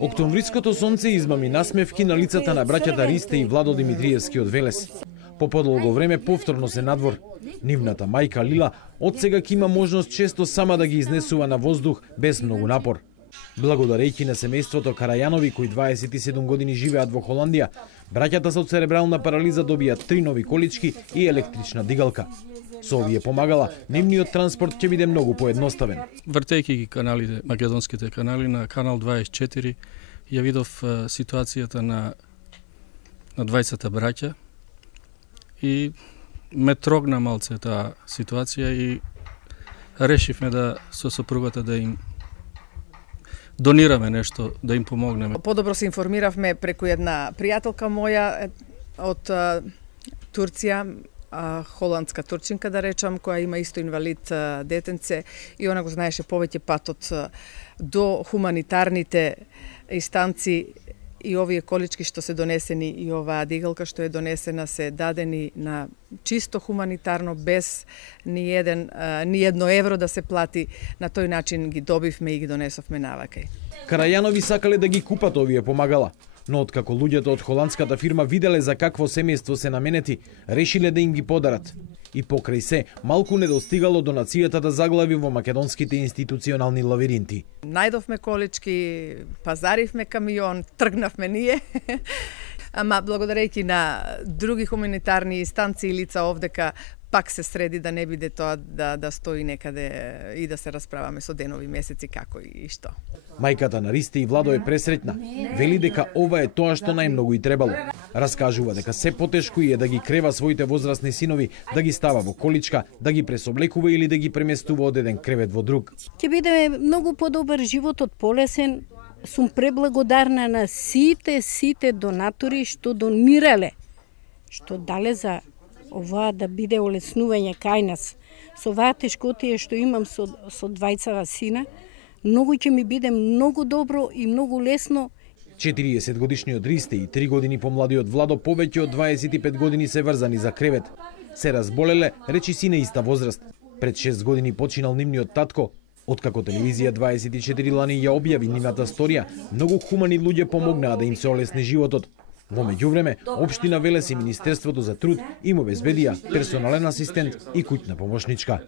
Октомвриското сонце измами насмевки на лицата на браќата Ристе и Владо Димитриевски од Велес. По подолго време повторно се надвор. Нивната мајка Лила од сега ќе има можност често сама да ги изнесува на воздух без многу напор. Благодарејќи на семејството Карајанови, кои 27 години живеат во Холандија, браќата со церебрална парализа добијат 3 нови колички и електрична дигалка. Со овие помагала, нивниот транспорт ќе биде многу поедноставен. Вртејќи ги каналите, македонските канали на канал 24, ја видов ситуацијата на двајцата браќа и ме трогна малце таа ситуација и решивме да со сопругата да им донираме нешто, да им помогнеме. Подобро се информиравме преку една пријателка моја од Турција, холандска турчинка да речам, која има исто инвалид детенце и она го знаеше повеќе патот до хуманитарните инстанци и овие колички што се донесени и оваа дигалка што е донесена се дадени на чисто хуманитарно, без ни едно евро да се плати. На тој начин ги добивме и ги донесовме навакај. Карајанови сакале да ги купат овие помагала, но откако луѓето од холандската фирма виделе за какво семејство се наменети, решиле да им ги подарат. И покрај се, малку не достигало донацијата да заглави во македонските институционални лавиринти. Најдовме колички, пазаривме камион, тргнавме ние. Ама благодарејќи на други хуманитарни инстанции и лица овдека, пак се среди да не биде тоа да стои некаде и да се расправаме со денови, месеци како и што. Мајката на Ристе и Владо е пресреќна. Вели дека ова е тоа што најмногу и требало. Раскажува дека се потешко е да ги крева своите возрастни синови, да ги става во количка, да ги пресоблекува или да ги преместува од еден кревет во друг. Ќе биде многу подобар животот, полесен. Сум преблагодарна на сите донатори што донирале, што дале за оваа да биде олеснување кај нас. Со оваа тешкотија што имам со двајцава сина, многу ќе ми биде многу добро и многу лесно. 40 годишниот Ристе и 3 години помладиот Владо повеќе од 25 години се врзани за кревет. Се разболеле, речи си на иста возраст. Пред 6 години починал нивниот татко. Откако телевизија 24 лани ја објави нивната сторија, многу хумани луѓе помогнаа да им се олесни животот. Во меѓувреме, општина Велес и Министерството за труд им обезбедија персонален асистент и куќна помошничка.